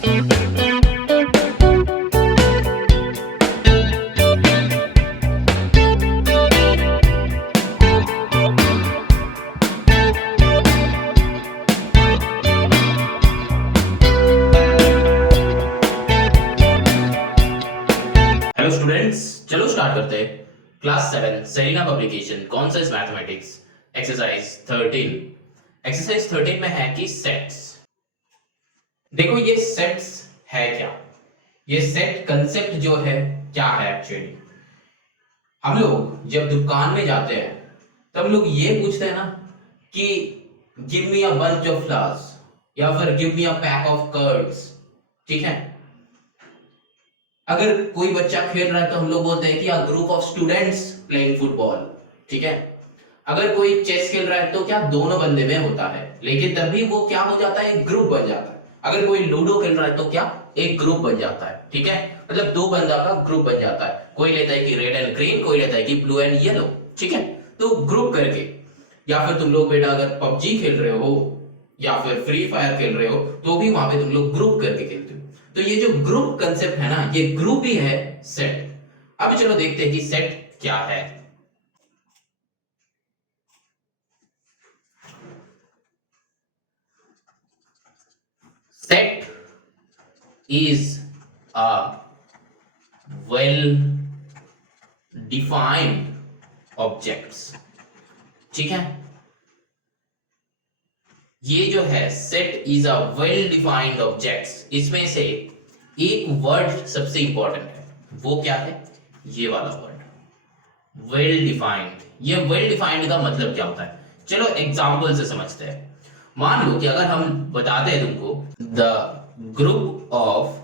Hello students, चलो start करते हैं। Class 7 Serena publication concepts mathematics exercise 13। Exercise 13 में है कि सेट्स। देखो ये सेट्स है क्या, ये सेट कंसेप्ट जो है क्या है एक्चुअली। हम लोग जब दुकान में जाते हैं तब लोग ये पूछते हैं ना कि give me a bunch of flowers या फिर give me a pack of curds, ठीक है। अगर कोई बच्चा खेल रहा है तो हम लोग बोलते हैं कि a group of students playing football, ठीक है। अगर कोई चेस खेल रहा है तो क्या दोनों बंदे में होता है, लेकिन तब भी वो क्या हो जाता है, एक ग्रुप बन जाता है। अगर कोई लूडो खेल रहा है तो क्या एक ग्रुप बन जाता है, ठीक है। मतलब दो बंदा का ग्रुप बन जाता है। कोई लेता है कि रेड एंड ग्रीन, कोई लेता है कि ब्लू एंड येलो, ठीक है। तो ग्रुप करके, या फिर तुम लोग बेटा अगर पबजी खेल रहे हो या फिर फ्री फायर खेल रहे हो तो भी वहां पे तुम लोग ग्रुप करके खेलते हो। तो ये जो ग्रुप कंसेप्ट है ना, ये ग्रुप ही है सेट। अब चलो देखते हैं कि सेट क्या है। Set is a well defined objects, ठीक है। ये जो है set is a well defined objects, इसमें से एक वर्ड सबसे इंपॉर्टेंट है, वो क्या है, ये वाला वर्ड वेल डिफाइंड। ये वेल डिफाइंड का मतलब क्या होता है, चलो एग्जांपल से समझते हैं। मान लो कि अगर हम बताते हैं तुमको the group of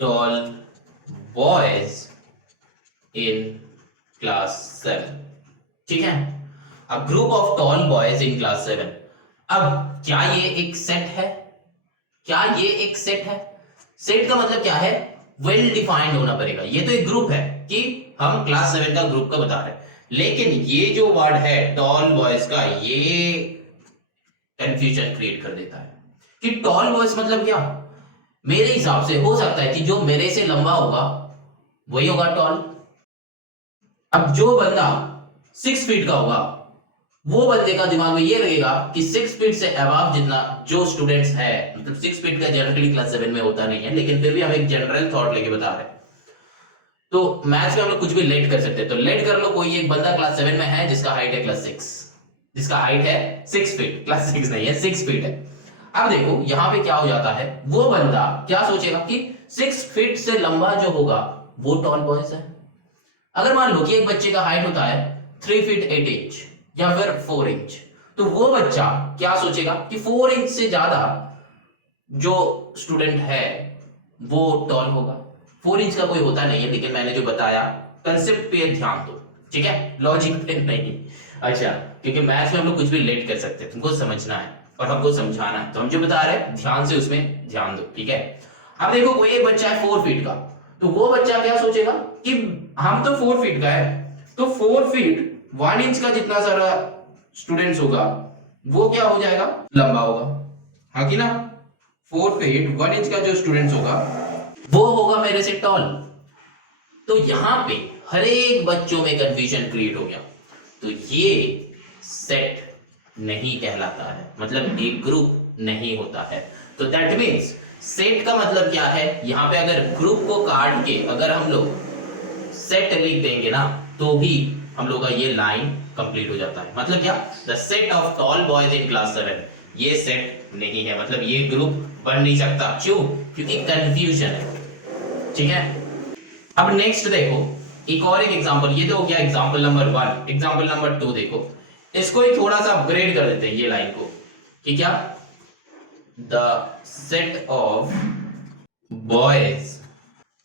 tall boys in class 7, ठीक है। A group of tall boys in class 7। अब क्या ये एक सेट है, क्या ये एक सेट है? सेट का मतलब क्या है, वेल डिफाइंड होना पड़ेगा। ये तो एक ग्रुप है कि हम क्लास 7 का ग्रुप का बता रहे हैं, लेकिन ये जो वर्ड है टॉल बॉयज का, ये कंफ्यूजन क्रिएट कर देता है कि टॉल बॉयज मतलब क्या। मेरे हिसाब से हो सकता है कि जो मेरे से लंबा होगा वही होगा टॉल। अब जो बंदा 6 फीट का होगा वो बंदे का दिमाग में ये रहेगा कि 6 फीट से अबव जितना जो स्टूडेंट्स है, मतलब 6 फीट का जनरली क्लास 7 में होता नहीं है, लेकिन फिर भी हम एक जनरल थॉट लेके बता रहे हैं। तो मैथ्स में हम लोग कुछ भी लेट कर सकते हैं। तो लेट कर लो कोई एक बंदा क्लास 7 में है जिसका हाइट है क्लास 6, जिसका हाइट है 6 फीट, क्लास 6 नहीं है 6 फीट है। अब देखो यहां पे क्या हो जाता है, वो बंदा क्या सोचेगा कि 6 फीट से लंबा जो होगा वो टॉल बॉयज है। अगर मान लो कि एक बच्चे का हाइट होता है 3 फीट 8 इंच या फिर 4 इंच, तो वो बच्चा क्या सोचेगा कि 4 इंच से ज्यादा जो स्टूडेंट है वो टॉल होगा। 4 इंच का कोई होता नहीं है, लेकिन मैंने जो बताया कंसेप्ट पे ध्यान दो, ठीक है, लॉजिक पे नहीं। अच्छा, क्योंकि मैथ्स में हम लोग कुछ भी लेट कर सकते हैं, तुमको समझना है और हमको समझाना है, तो हम जो बता रहे हैं ध्यान से उसमें ध्यान दो, ठीक है। अब देखो कोई एक बच्चा है 4 फीट का, तो वो बच्चा क्या सोचेगा कि हम तो 4 फीट का है, तो 4 फीट 1 इंच का जितना सारा स्टूडेंट्स होगा वो क्या हो जाएगा, लंबा होगा, हाँ कि ना। 4 फीट 1 इंच का जो स्टूडेंट्स होगा वो होगा मेरे से टॉल। तो यहां पे हर एक बच्चों में कंफ्यूजन क्रिएट हो गया। तो ये सेट नहीं कहलाता है, मतलब एक ग्रुप नहीं होता है। तो दैट मीन्स सेट का मतलब क्या है, यहां पे अगर ग्रुप को काट के अगर हम लोग सेट लिख देंगे ना तो भी हम लोग का ये लाइन कंप्लीट हो जाता है। मतलब क्या, the set of tall boys in class 7, ये सेट नहीं है, मतलब ये ग्रुप बन नहीं सकता। क्यों? क्योंकि कंफ्यूजन है, ठीक है। अब नेक्स्ट देखो एक और एक एग्जांपल, ये तो हो गया एग्जांपल नंबर 1। एग्जांपल नंबर 2 देखो, इसको ही थोड़ा सा अपग्रेड कर देते हैं ये लाइन को, कि क्या, the set of boys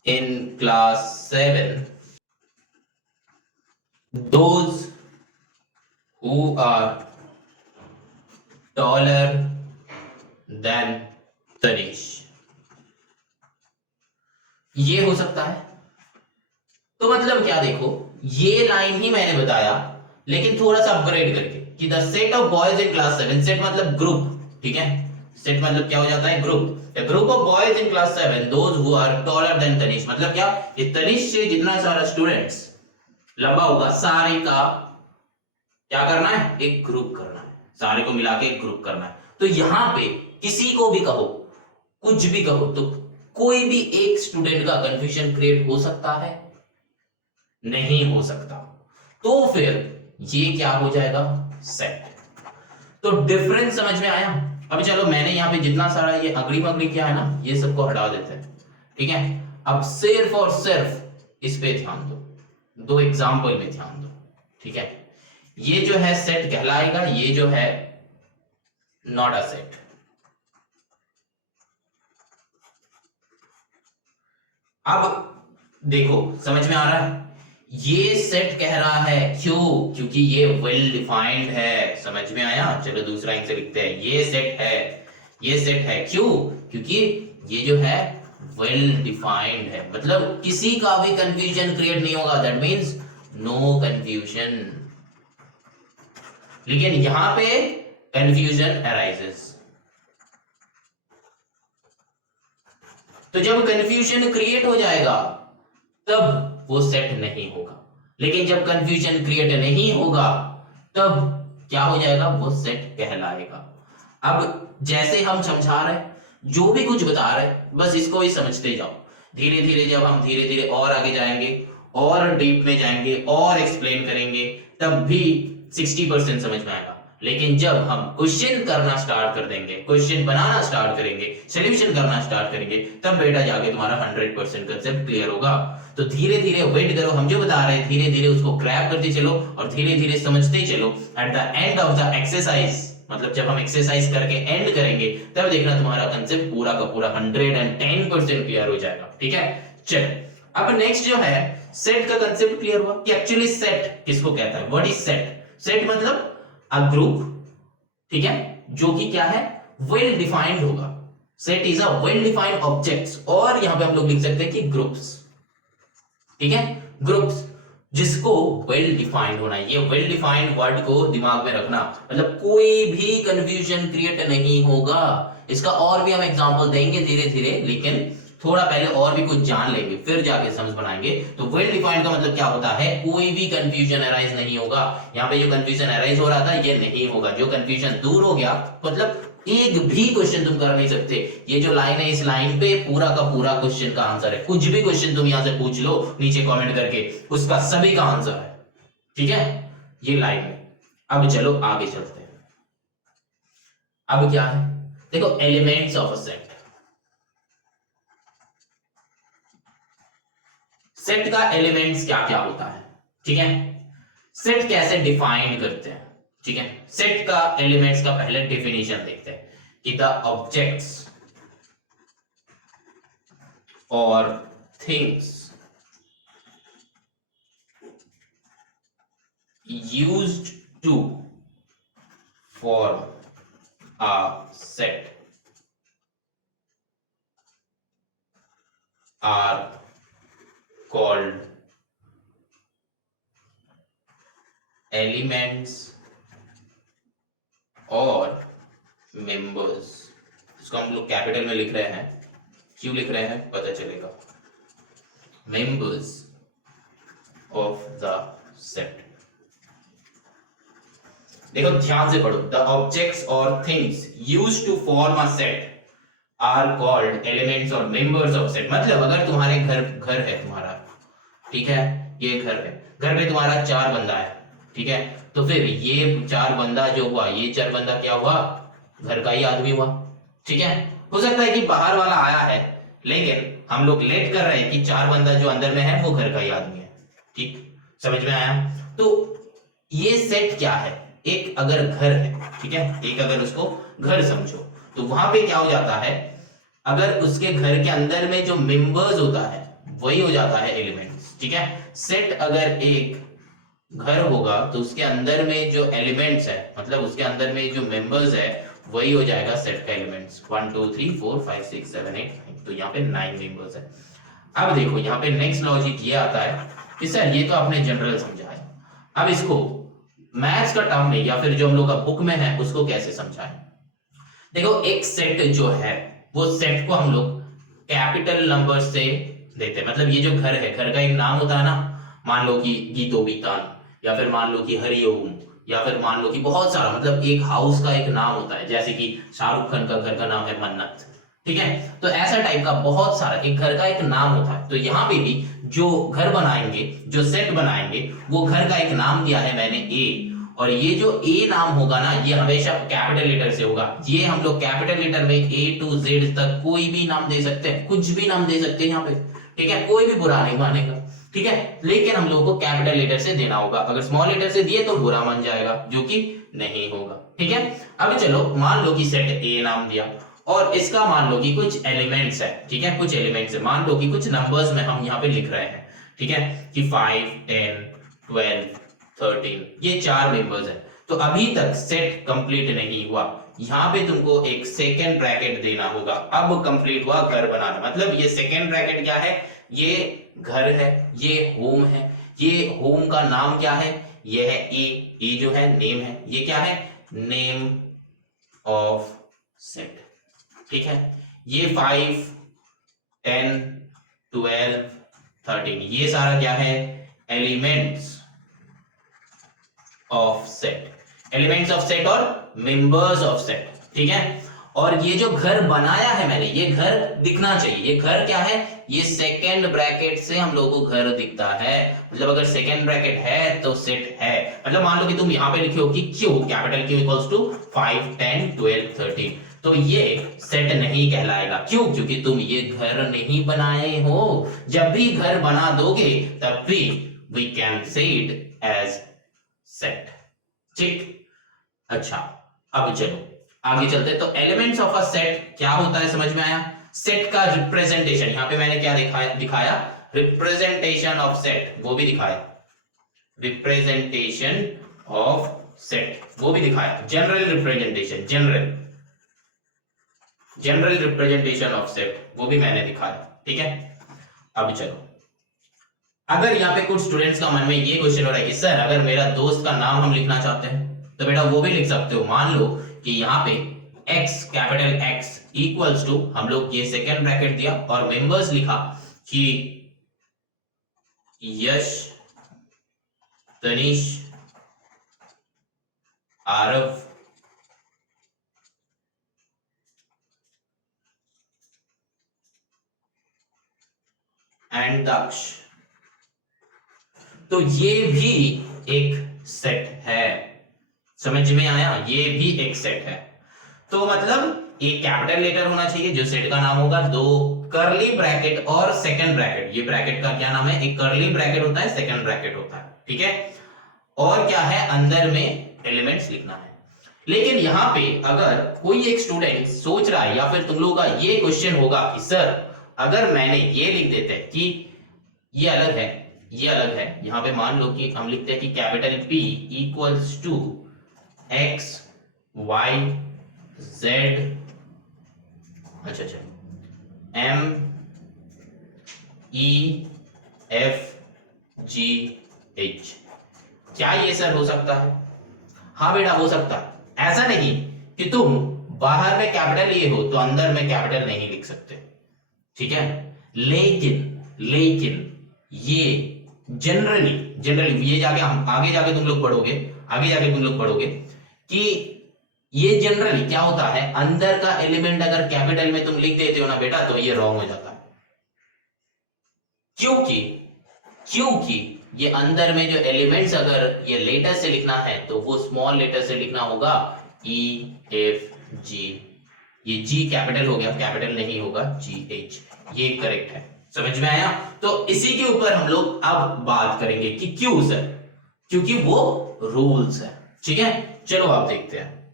in class 7, those who are taller than Tanish, ये हो सकता है। तो मतलब क्या, देखो ये लाइन ही मैंने बताया लेकिन थोड़ा सा अपग्रेड करके कि the set of boys in class 7, set मतलब ग्रुप, ठीक है, सेट मतलब क्या हो जाता है, group. A group of boys in class 7 those who are taller than Tanish, मतलब क्या, ये तनिष से जितना सारा स्टूडेंट्स लंबा होगा सारे का क्या करना है, एक ग्रुप करना है, सारे को मिला के एक ग्रुप करना है। तो यहां पे किसी को भी कहो, कुछ भी कहो, तो कोई भी एक स्टूडेंट का कंफ्यूजन क्रिएट हो सकता है, नहीं हो सकता। तो फिर ये क्या हो जाएगा, सेट। तो डिफरेंस समझ में आया। अब चलो मैंने यहां पे जितना सारा ये अगली मगली क्या है ना, ये सबको हटा देते हैं, ठीक है। अब सिर्फ और सिर्फ इस पे ध्यान दो, दो एग्जाम्पल में ध्यान दो, ठीक है। ये जो है सेट कहलाएगा, ये जो है नॉट अ सेट। अब देखो समझ में आ रहा है, ये सेट कह रहा है, क्यों, क्योंकि ये वेल डिफाइंड है। समझ में आया। चलो दूसरा आंसर लिखते हैं, ये सेट है, ये सेट है, क्यों, क्योंकि ये जो है वेल डिफाइंड है, मतलब किसी का भी कंफ्यूजन क्रिएट नहीं होगा, दैट मींस नो कंफ्यूजन। लेकिन यहां पे कंफ्यूजन अराइजेस। तो जब कंफ्यूजन क्रिएट हो जाएगा तब वो सेट नहीं होगा, लेकिन जब कंफ्यूजन क्रिएट नहीं होगा तब क्या हो जाएगा, वो सेट कहलाएगा। अब जैसे हम समझा रहे, जो भी कुछ बता रहे, बस इसको ही समझते जाओ। धीरे धीरे जब हम धीरे धीरे और आगे जाएंगे और डीप में जाएंगे और एक्सप्लेन करेंगे, तब भी 60% समझ में आएगा। लेकिन जब हम क्वेश्चन करना स्टार्ट कर देंगे, क्वेश्चन बनाना स्टार्ट करेंगे, सॉल्यूशन करना स्टार्ट करेंगे, तब बेटा जाके तुम्हारा 100% कंसेप्ट क्लियर होगा। तो धीरे धीरे वेट करो, हम जो बता रहे हैं धीरे धीरे उसको ग्रैब करते चलो और धीरे धीरे समझते चलो। At the end of the exercise, मतलब जब हम एक्सरसाइज करके एंड करेंगे, तब देखना तुम्हारा कंसेप्ट पूरा का पूरा 110% क्लियर हो जाएगा, ठीक है। चल अब नेक्स्ट जो है, सेट का कंसेप्ट क्लियर हुआ कि एक्चुअली सेट किसको कहता है, व्हाट इज सेट। सेट मतलब अ ग्रुप, ठीक है, जो कि क्या है, वेल डिफाइंड होगा। Set is a well defined objects, और यहां पे हम लोग लिख सकते हैं कि ग्रुप्स, ठीक है, ग्रुप्स जिसको वेल डिफाइंड होना है। ये वेल डिफाइंड वर्ड को दिमाग में रखना, मतलब कोई भी कंफ्यूजन क्रिएट नहीं होगा। इसका और भी हम एग्जांपल देंगे धीरे धीरे, लेकिन थोड़ा पहले और भी कुछ जान लेंगे, फिर जाके समझ बनाएंगे। तो वेल डिफाइंड का मतलब क्या होता है, कोई भी कंफ्यूजन अराइज नहीं होगा। यहाँ पे जो कंफ्यूजन अराइज हो रहा था ये नहीं होगा, जो कंफ्यूजन दूर हो गया, मतलब एक भी क्वेश्चन तुम कर नहीं सकते। ये जो लाइन है, इस लाइन पे पूरा का पूरा क्वेश्चन का आंसर है। कुछ भी क्वेश्चन तुम यहां से पूछ लो नीचे कमेंट करके, उसका सभी का आंसर है, ठीक है, ये लाइन में। अब चलो आगे चलते हैं। अब क्या है, देखो elements of a set. Set का एलिमेंट्स क्या क्या होता है, ठीक है, सेट कैसे डिफाइन करते हैं, ठीक है। सेट का एलिमेंट्स का पहले डेफिनेशन देखते हैं कि द ऑब्जेक्ट्स और things used to form a set are called elements और members। इसको हम लोग कैपिटल में लिख रहे हैं, क्यों लिख रहे हैं पता चलेगा। members of the set, देखो ध्यान से पढ़ो। the objects और things used to form a set are called elements और members of set। मतलब अगर तुम्हारे घर है तुम्हारा, ठीक है, ये घर है, घर में तुम्हारा 4 बंदा है, ठीक है, तो फिर ये 4 बंदा जो हुआ, ये 4 बंदा क्या हुआ, घर का ही आदमी हुआ, ठीक है। हो सकता है कि बाहर वाला आया है, लेकिन हम लोग लेट कर रहे हैं कि 4 बंदा जो अंदर में है वो घर का ही आदमी है, ठीक, समझ में आया। तो ये सेट क्या है, एक अगर घर है, ठीक है, एक अगर उसको घर समझो, तो वहां पे क्या हो जाता है, अगर उसके घर के अंदर में जो मेंबर्स होता है वही हो जाता है एलिमेंट्स, ठीक है। सेट अगर एक घर होगा तो उसके अंदर में जो एलिमेंट्स है, मतलब उसके अंदर में जो मेंबर्स है, वही हो जाएगा सेट का एलिमेंट्स। 1 2 3 4 5 6 7 8 9, तो यहाँ पे 9 मेंबर्स है। अब देखो यहाँ पे नेक्स्ट लॉजिक ये आता है कि सर ये तो आपने जनरल समझा है, अब इसको मैथ्स का टर्म में या फिर जो हम लोग का बुक में है उसको कैसे समझाएं। देखो एक सेट जो है वो सेट को हम लोग कैपिटल नंबर से देते हैं। मतलब ये जो घर है, घर का एक नाम होता है ना, मान लो कि गीतो बीतान, या फिर मान लो कि हरिओम, या फिर मान लो कि बहुत सारा, मतलब एक हाउस का एक नाम होता है, जैसे कि शाहरुख खान का घर का नाम है मन्नत, ठीक है। तो ऐसा टाइप का बहुत सारा एक घर का एक नाम होता है। तो यहाँ पे भी जो घर बनाएंगे, जो सेट बनाएंगे, वो घर का एक नाम दिया है मैंने ए, और ये जो ए नाम होगा ना, ये हमेशा कैपिटल लेटर से होगा। ये हम लोग कैपिटल लेटर में ए टू जेड तक कोई भी नाम दे सकते हैं, कुछ भी नाम दे सकते हैं यहाँ पे, ठीक है, कोई भी बुरा नहीं मानेगा, ठीक है। लेकिन हम लोगों को कैपिटल लेटर से देना होगा, अगर स्मॉल लेटर से दिए तो बुरा मान जाएगा, जो कि नहीं होगा, ठीक है। अब चलो मान लो कि सेट ए नाम दिया, और इसका मान लो कि कुछ एलिमेंट्स है, ठीक है, कुछ एलिमेंट्स है, मान लो कि कुछ नंबर्स में हम यहाँ पे लिख रहे हैं, ठीक है, कि 5 10 12 13, ये 4 मेंबर्स है। तो अभी तक सेट कंप्लीट नहीं हुआ, यहाँ पे तुमको एक सेकेंड ब्रैकेट देना होगा। अब कंप्लीट हुआ घर बनाना, मतलब ये सेकेंड ब्रैकेट क्या है, ये घर है, ये होम है, ये होम का नाम क्या है, ये है ए जो है नेम है, ये क्या है, नेम ऑफ सेट, ठीक है। ये 5 10 12 13, ये सारा क्या है, elements of set, elements of set और मेंबर्स ऑफ सेट, ठीक है। और ये जो घर बनाया है मैंने, ये घर दिखना चाहिए, ये घर क्या है, ये सेकेंड ब्रैकेट से हम लोगों को घर दिखता है। मतलब अगर सेकेंड ब्रैकेट है तो सेट है। मतलब मान लो कि तुम यहां पे लिखे हो कि Q, capital Q equals to 5 10 12 13, तो ये सेट नहीं कहलाएगा। क्यों? क्योंकि तुम ये घर नहीं बनाए हो। जब भी घर बना दोगे तब भी we can say it as set, ठीक। अच्छा, अब चलो आगे चलते। तो एलिमेंट्स ऑफ अ सेट क्या होता है, समझ में आया। सेट का रिप्रेजेंटेशन, यहां पे मैंने क्या दिखाया, रिप्रेजेंटेशन ऑफ सेट, वो भी दिखाया, रिप्रेजेंटेशन ऑफ सेट वो भी दिखाया, general representation, general representation of set वो भी मैंने दिखाया, ठीक है। अब चलो, अगर यहाँ पे कुछ स्टूडेंट्स का मन में ये क्वेश्चन हो रहा है कि सर अगर मेरा दोस्त का नाम हम लिखना चाहते हैं तो बेटा वो भी लिख सकते हो। मान लो कि यहाँ पे x, capital X equals to, हम लोग ये सेकेंड ब्रैकेट दिया और मेंबर्स लिखा कि यश, तनिष, आरव, एंड दक्ष, तो ये भी एक सेट है। समझ में आया, ये भी एक सेट है। तो मतलब एक कैपिटल लेटर होना चाहिए जो सेट का नाम होगा, दो कर्ली ब्रैकेट और सेकंड ब्रैकेट, ये ब्रैकेट का क्या नाम है, एक कर्ली ब्रैकेट होता है, सेकंड ब्रैकेट होता है, ठीक है। और क्या है, अंदर में एलिमेंट्स लिखना है। लेकिन यहां पे अगर कोई एक स्टूडेंट सोच रहा है, या फिर तुम लोगों का ये क्वेश्चन होगा कि सर अगर मैंने ये लिख देते कि ये अलग है, ये अलग है, यहां पे मान लो कि हम लिखते हैं कि capital P equals to x y z, अच्छा m e f g h, क्या ये सर हो सकता है? हाँ बेटा हो सकता है। ऐसा नहीं कि तुम बाहर में कैपिटल लिए हो तो अंदर में कैपिटल नहीं लिख सकते, ठीक है। लेकिन ये जनरली ये जाके हम आगे जाके तुम लोग पढ़ोगे, आगे जाके तुम लोग पढ़ोगे कि ये जनरली क्या होता है, अंदर का एलिमेंट अगर कैपिटल में तुम लिख देते हो ना बेटा तो ये रॉन्ग हो जाता है। क्योंकि ये अंदर में जो एलिमेंट्स अगर ये लेटर से लिखना है तो वो स्मॉल लेटर से लिखना होगा, E F G, ये G कैपिटल हो गया, कैपिटल नहीं होगा G H, ये करेक्ट है। समझ में आया। तो इसी के ऊपर हम लोग अब बात करेंगे कि क्यों सर, क्योंकि वो रूल्स है, ठीक है। चलो आप देखते हैं,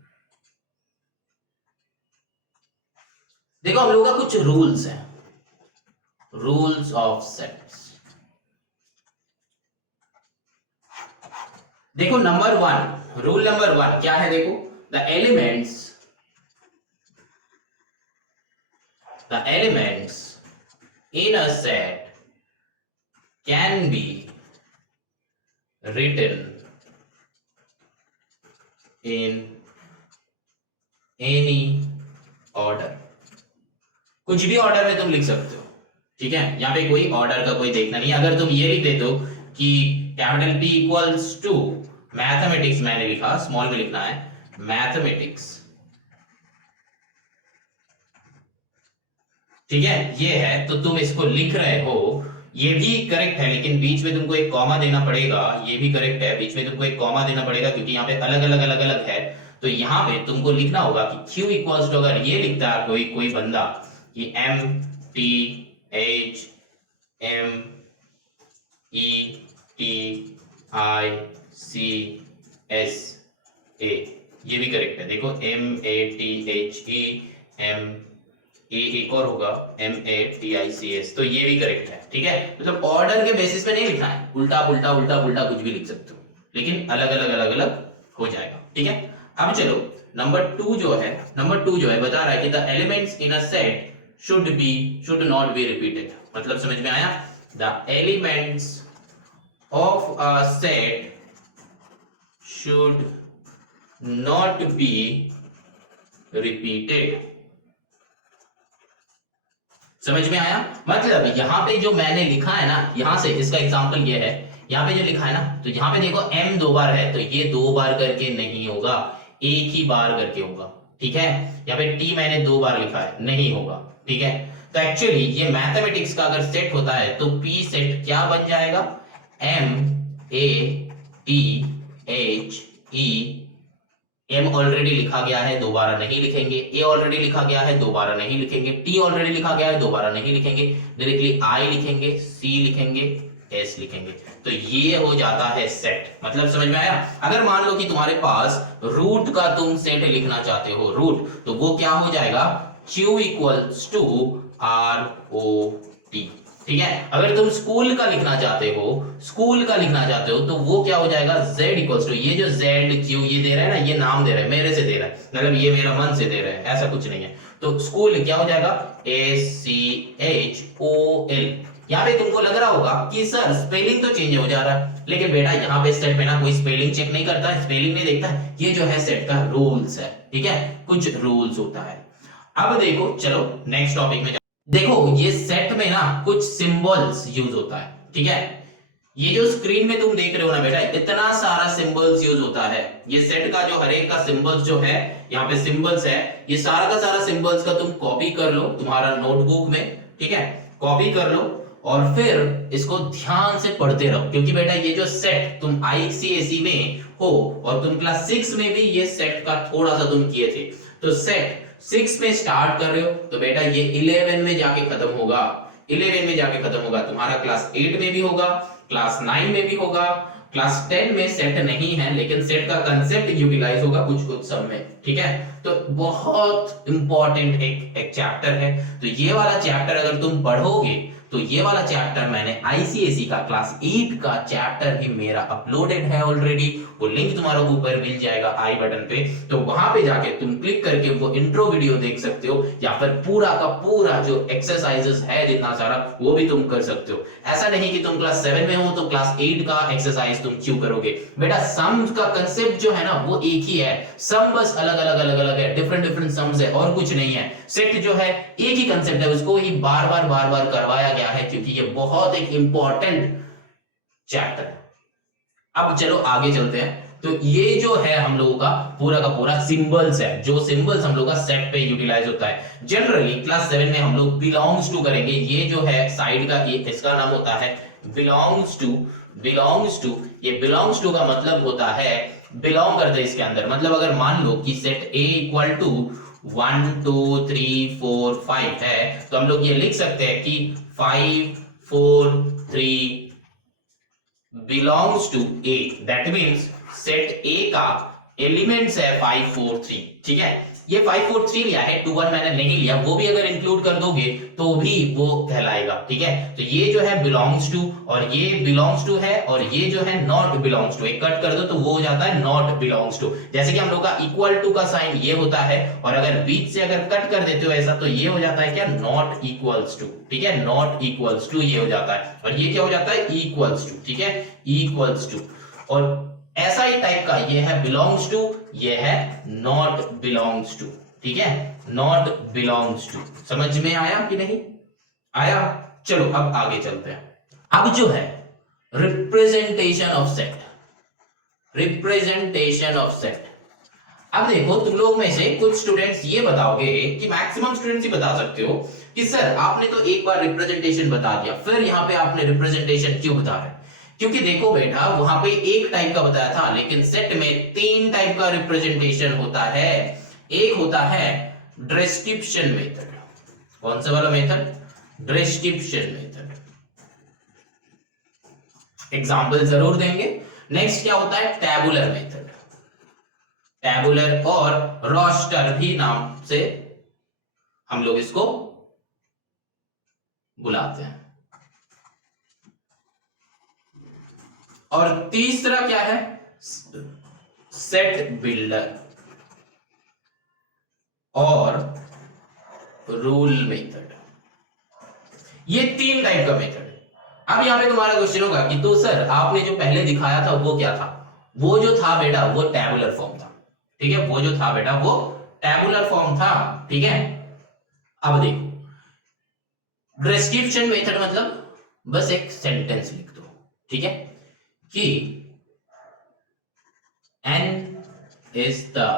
देखो हम लोगों का कुछ रूल्स है, रूल्स ऑफ सेट्स। देखो नंबर 1, रूल नंबर 1 क्या है, देखो the elements in a set can be written in any order, कुछ भी ऑर्डर में तुम लिख सकते हो, ठीक है। यहाँ पे कोई ऑर्डर का कोई देखना नहीं। अगर तुम ये लिख देते हो कि capital P equals to mathematics, मैंने लिखा, स्मॉल में लिखना है मैथमेटिक्स, ठीक है, ये है, तो तुम इसको लिख रहे हो, ये भी करेक्ट है, लेकिन बीच में तुमको एक कॉमा देना पड़ेगा। ये भी करेक्ट है, बीच में तुमको एक कॉमा देना पड़ेगा क्योंकि यहाँ पे अलग अलग अलग अलग है। तो यहाँ पे तुमको लिखना होगा कि Q इक्वल्स टू, अगर ये लिखता है कोई बंदा कि METHECSA, ये भी करेक्ट है। देखो METHEM, एक और होगा MATICS, तो ये भी करेक्ट है, ठीक है। मतलब ऑर्डर के बेसिस पे नहीं लिखना है, उल्टा पुल्टा उल्टा पुल्टा कुछ भी लिख सकते हो, लेकिन अलग अलग अलग अलग हो जाएगा, ठीक है। अब चलो नंबर 2 जो है बता रहा है कि the elements in a set should not be repeated. मतलब समझ में आया? The elements of a set should not be repeated. समझ में आया? मतलब यहां पे जो मैंने लिखा है ना, यहां से इसका एग्जांपल ये है, यहां पे जो लिखा है ना, तो यहां पे देखो m 2 बार है, तो ये 2 बार करके नहीं होगा, एक ही बार करके होगा, ठीक है। यहाँ पे t मैंने 2 बार लिखा है, नहीं होगा, ठीक है। तो एक्चुअली ये मैथमेटिक्स का अगर सेट होता है तो p सेट क्या बन जाएगा? MATHE, M ऑलरेडी लिखा गया है, दोबारा नहीं लिखेंगे। A ऑलरेडी लिखा गया है, दोबारा नहीं लिखेंगे। T ऑलरेडी लिखा गया है, दोबारा नहीं लिखेंगे। डायरेक्टली I लिखेंगे, C लिखेंगे, S लिखेंगे। तो ये हो जाता है सेट। मतलब समझ में आया? अगर मान लो कि तुम्हारे पास रूट का तुम सेट लिखना चाहते हो, रूट, तो वो क्या हो जाएगा? Q इक्वल्स टू ROT, ठीक है। अगर तुम स्कूल का लिखना चाहते हो तो वो क्या हो जाएगा? Z इक्वल्स टू, ये जो ZQ ये दे रहा है ना, ये नाम दे रहा है, मेरे से दे रहा है, मतलब ये मेरा मन से दे रहा है, ऐसा कुछ नहीं है। तो स्कूल क्या हो जाएगा? SCHOL। यहाँ पे तुमको लग रहा होगा कि सर स्पेलिंग तो चेंज हो जा रहा है, लेकिन बेटा यहाँ पे सेट में ना कोई स्पेलिंग चेक नहीं करता, स्पेलिंग नहीं देखता, ये जो है सेट का रूल्स है, ठीक है, कुछ रूल्स होता है। अब देखो, चलो नेक्स्ट टॉपिक में देखो, ये सेट में ना कुछ सिंबल्स यूज होता है, ठीक है। ये जो स्क्रीन में तुम देख रहे हो ना बेटा, इतना सारा सिंबल्स यूज होता है। ये सेट का जो हर एक का सिंबल्स जो है, यहाँ पे सिंबल्स है, ये सारा का सारा सिंबल्स का तुम कॉपी कर लो तुम्हारा नोटबुक में, ठीक है, कॉपी कर लो और फिर इसको ध्यान से पढ़ते रहो, क्योंकि बेटा ये जो सेट तुम ICSE में हो और तुम क्लास 6 में भी ये सेट का थोड़ा सा तुम किए थे, तो सेट 6 में स्टार्ट कर रहे हो तो बेटा ये 11 में जाके खत्म होगा, 11 में जाके खत्म होगा, तुम्हारा क्लास 8 में भी होगा, क्लास 9 में भी होगा, क्लास 10 में सेट नहीं है, लेकिन सेट का कंसेप्ट यूटिलाइज होगा कुछ सब में, ठीक है। तो बहुत इंपॉर्टेंट एक चैप्टर है। तो ये वाला चैप्टर अगर तुम पढ़ोगे तो ये वाला चैप्टर मैंने ICSE का क्लास 8 का चैप्टर ही मेरा अपलोडेड है ऑलरेडी, वो लिंक तुम्हारा ऊपर मिल जाएगा आई बटन पे, तो वहां पे जाके तुम क्लिक करके वो इंट्रो वीडियो देख सकते हो, या फिर पूरा का पूरा जो एक्सरसाइजेस है जितना सारा वो भी तुम कर सकते हो। ऐसा नहीं कि तुम क्लास 7 में हो तो क्लास 8 का एक्सरसाइज तुम क्यों करोगे बेटा? सम का कंसेप्ट जो है ना वो एक ही है, सम बस अलग अलग है, डिफरेंट सम्स है और कुछ नहीं है। सेट जो है एक ही कंसेप्ट है, उसको ही बार बार करवाया गया है, क्योंकि ये बहुत एक इंपॉर्टेंट चैप्टर है। अब चलो आगे चलते हैं। तो ये जो है हम लोगों का पूरा सिंबल्स है, जो सिंबल्स हम लोग का सेट पे यूटिलाइज होता है। जनरली क्लास 7 में हम लोग बिलोंग्स टू करेंगे, ये जो है साइड का ये इसका नाम होता है बिलोंग्स टू। ये बिलोंग्स टू का मतलब होता है बिलोंग करते हैं इसके अंदर। मतलब अगर मान लो कि सेट A इक्वल टू 1 2 3 4 5 है, तो हम लोग ये लिख सकते हैं कि 5 4 3 belongs to A, that means set A का एलिमेंट्स है 5 4 3, ठीक है। ये 5 4 3 लिया है, 2 1 मैंने नहीं लिया, वो भी अगर इंक्लूड कर दोगे तो भी वो कहलाएगा, ठीक है। तो ये जो है बिलोंग्स टू और ये बिलोंग्स टू है, और ये जो है नॉट बिलोंग्स टू, एक कट कर दो तो वो हो जाता है नॉट बिलोंग्स टू। जैसे कि हम लोग का इक्वल टू का साइन ये होता है, और अगर बीच से अगर कट कर देते हो ऐसा तो ये हो जाता है क्या? नॉट इक्वल्स टू, ठीक है, नॉट इक्वल्स टू ये हो जाता है, और ये क्या हो जाता है? इक्वल्स टू, ठीक है, इक्वल्स टू। और ऐसा ही टाइप का ये है बिलोंग्स टू, ये है नॉट बिलोंग्स टू, ठीक है, नॉट बिलोंग्स टू। समझ में आया कि नहीं आया? चलो अब आगे चलते हैं। अब जो है representation of set, representation of set. अब देखो तुम लोग में से कुछ स्टूडेंट्स ये बताओगे कि मैक्सिमम स्टूडेंट्स ही बता सकते हो कि सर आपने तो एक बार रिप्रेजेंटेशन बता दिया, फिर यहां पे आपने रिप्रेजेंटेशन क्यों बता रहे? क्योंकि देखो बेटा वहां पे एक टाइप का बताया था, लेकिन सेट में तीन टाइप का रिप्रेजेंटेशन होता है। एक होता है डिस्क्रिप्शन मेथड। कौन सा वाला मेथड? Description method. एग्जाम्पल जरूर देंगे। नेक्स्ट क्या होता है? Tabular method. टैबुलर और रोस्टर भी नाम से हम लोग इसको बुलाते हैं। और तीसरा क्या है? सेट बिल्डर और रूल मेथड। ये तीन टाइप का मेथड है। अब यहां पे तुम्हारा क्वेश्चन होगा कि तो सर आपने जो पहले दिखाया था वो क्या था? वो जो था बेटा वो टैबुलर फॉर्म था, ठीक है, वो जो था बेटा वो टैबुलर फॉर्म था, ठीक है। अब देखो डिस्क्रिप्शन मेथड मतलब बस एक सेंटेंस लिख दो, ठीक है, कि n is the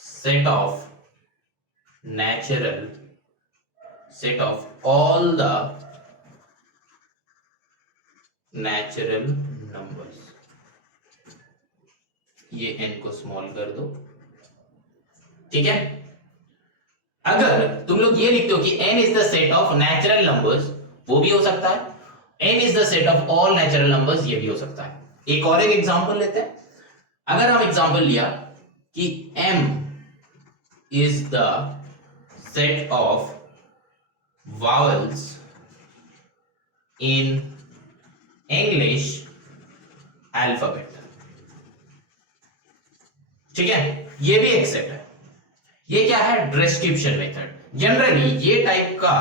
set of natural set of all the natural numbers। ये n को स्मॉल कर दो, ठीक है। अगर तुम लोग ये लिखते हो कि n is the set of natural numbers, वो भी हो सकता है। n is the set of all natural numbers, ये भी हो सकता है। एक और एक एग्जांपल लेते हैं। अगर हम एग्जांपल लिया कि m is the set of vowels in English alphabet, ठीक है, ये भी एक सेट है। ये क्या है? Description method. जनरली ये टाइप का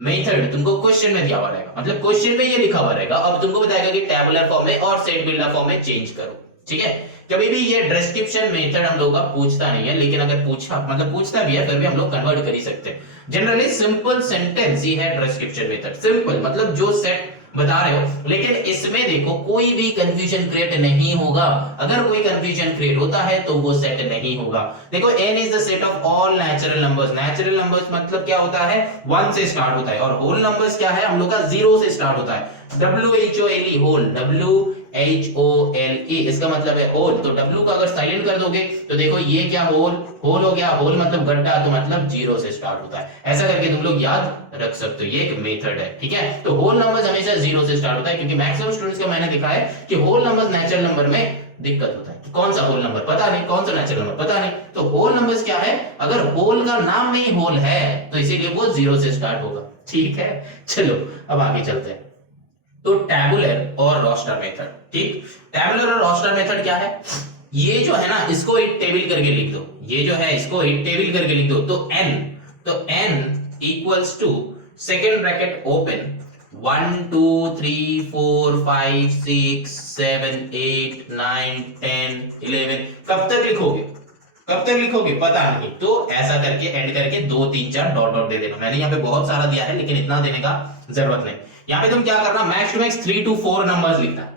मेथड तुमको क्वेश्चन में दिया हुआ रहेगा, मतलब क्वेश्चन में ये लिखा हुआ रहेगा, अब तुमको बताएगा कि टैबुलर फॉर्म में और सेट बिल्डर फॉर्म में चेंज करो, ठीक है। कभी भी ये डिस्क्रिप्शन मेथड हम लोग का पूछता नहीं है, लेकिन अगर पूछा मतलब पूछता भी है फिर भी हम लोग कन्वर्ट कर ही सकते हैं। जनरली सिंपल सेंटेंस ही है डिस्क्रिप्शन मेथड। सिंपल मतलब जो सेट बता रहे हो, लेकिन इसमें देखो कोई भी कंफ्यूजन क्रिएट नहीं होगा। अगर कोई कंफ्यूजन क्रिएट होता है तो वो सेट नहीं होगा। देखो n is the set of all natural numbers. Natural numbers मतलब क्या होता है? 1 से स्टार्ट होता है, और होल नंबर्स क्या है? हम लोग का 0 से स्टार्ट होता है। WHOLE होल, WHOLE इसका मतलब है होल। तो W का अगर साइलेंट कर दोगे तो देखो ये क्या होल, होल हो गया। होल मतलब गड्ढा, तो मतलब 0 से स्टार्ट होता है। ऐसा करके तुम लोग याद रख सकते हो, ये एक मेथड है, ठीक है। तो होल नंबर्स हमेशा 0 से स्टार्ट होता है, क्योंकि मैक्सिमम स्टूडेंट्स का मैंने देखा है कि होल नंबर्स नेचुरल नंबर में दिक्कत होता है। कौन सा होल नंबर पता नहीं, कौन सा नेचुरल नंबर पता नहीं। तो होल नंबर्स क्या है? अगर होल का नाम में ही होल है तो इसीलिए वो 0 से स्टार्ट होगा, ठीक है। चलो अब आगे चलते हैं। तो टैबुलर और रोस्टर मेथड, ठीक। टैबुलर और रोस्टर मेथड क्या है? ये जो है ना, इसको एक टेबल करके लिख दो। ये जो है इसको एक टेबल करके लिख दो। तो n equals to second bracket open 1 2 3 4 5 6 7 8 9 10 11। कब तक लिखोगे? कब तक लिखोगे पता नहीं, तो ऐसा करके एंड करके 2 3 4 डॉट डॉट दे देना। मैंने यहाँ पे बहुत सारा दिया है, लेकिन इतना देने का जरूरत नहीं। यहाँ पे तुम क्या करना, max to max 3 to 4 numbers लिखना,